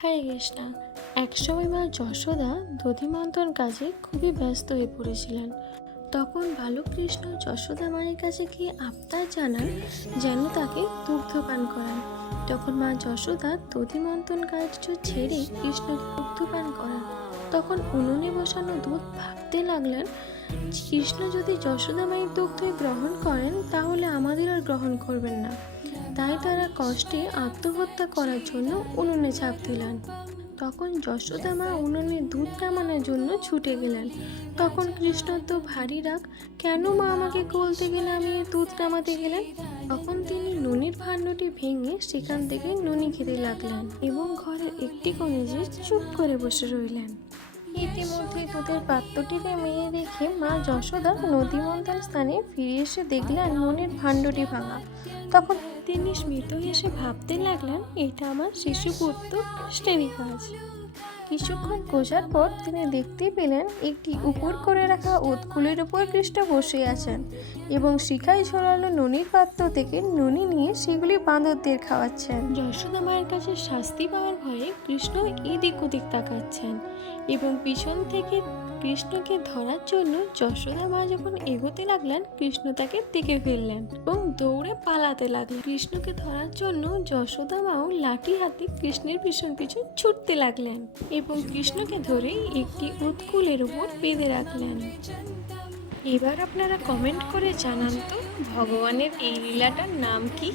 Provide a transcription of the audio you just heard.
হরে কৃষ্ণা। একসময় মা যশোদা দধিমন্থন কাজে খুবই ব্যস্ত হয়ে পড়েছিলেন। তখন বালক কৃষ্ণ যশোদা মায়ের কাছে গিয়ে আবদার জানান যেন তাকে দুগ্ধপান করান। তখন মা যশোদা দধিমন্থন কার্য ছেড়ে কৃষ্ণকে দুগ্ধপান করান। তখন উনুনে বসানো দুধ ভাবতে লাগলেন, কৃষ্ণ যদি যশোদা মায়ের দুগ্ধ গ্রহণ করেন তাহলে আমাদের আর গ্রহণ করবেন না। তাই তারা কষ্টে আত্মহত্যা করার জন্য উনুনে ঝাঁপ দিলেন। তখন যশোদা মা উনুনে দুধ নামানোর জন্য ছুটে গেলেন। তখন কৃষ্ণ তো ভারী রাগ, কেন মা আমাকে কোলতে গেলে আমি দুধ নামাতে গেলেন। তখন তিনি নুনির ভাণ্ডটি ভেঙে সেখান থেকে নুনি খেতে লাগলেন এবং ঘরের একটি কোণে যে চুপ করে বসে রইলেন। ইতিমধ্যে দুধের পাত্রটিকে মেয়ে দেখে মা যশোদা নদী মন্থন স্থানে ফিরে এসে দেখলেন নুনির ভাণ্ডটি ভাঙা। তখন তিনি স্মিত হেসে ভাবতে লাগলেন, এটা আমার শিশুপুত্র কৃষ্ণেরই কাজ। কিছুক্ষণ খোঁজার পর তিনি দেখতে পেলেন একটি উপর করে রাখা উৎকুলের উপর কৃষ্ণ বসে আছেন এবং শিখায় ঝোলানো নুনির পাত্র থেকে নুনি নিয়ে সেগুলি বাঁদরদের খাওয়াচ্ছেন। যশোদা মায়ের কাছে শাস্তি পাওয়ার ভয়ে কৃষ্ণ এদিক ওদিক তাকাচ্ছেন এবং পিছন থেকে কৃষ্ণকে ধরার জন্য যশোদা মা যখন এগোতে লাগলেন, কৃষ্ণ তাকে দেখে ফেললেন এবং দৌড়ে পালাতে লাগলেন। কৃষ্ণকে ধরার জন্য যশোদা মাও লাঠি হাতে কৃষ্ণের পিছন পিছন ছুটতে লাগলেন এবং কৃষ্ণকে ধরে একটি উৎকুলের উপর বেঁধে রাখলেন। এবার আপনারা কমেন্ট করে জানান তো ভগবানের এই লীলাটার নাম কি।